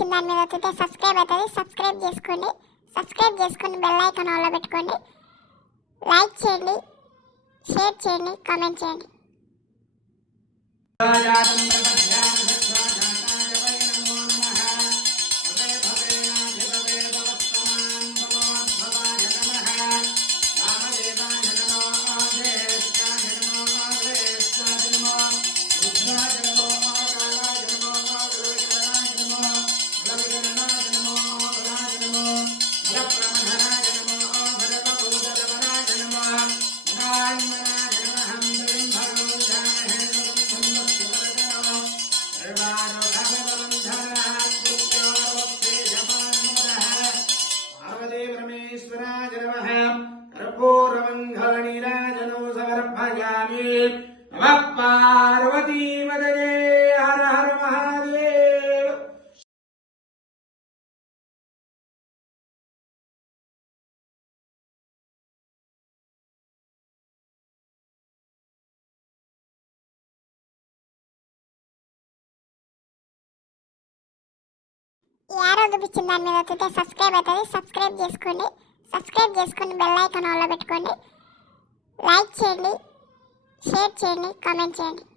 చూపించిన దాని మీద వస్తే సబ్స్క్రైబ్ అవుతుంది. సబ్స్క్రైబ్ చేసుకొని బెల్ ఐకాన్ ఆన్లో పెట్టుకోండి. లైక్ చేయండి, షేర్ చేయండి, కామెంట్ చేయండి. पार्वती मदये हर हर महादेव। యారో చూపించిన దాని మీద వస్తే సబ్స్క్రైబ్ అవుతుంది. సబ్స్క్రైబ్ చేసుకొని బెల్ ఐకాన్ ఆన్లో పెట్టుకోండి. లైక్ చేయండి, షేర్ చేయండి, కామెంట్ చేయండి.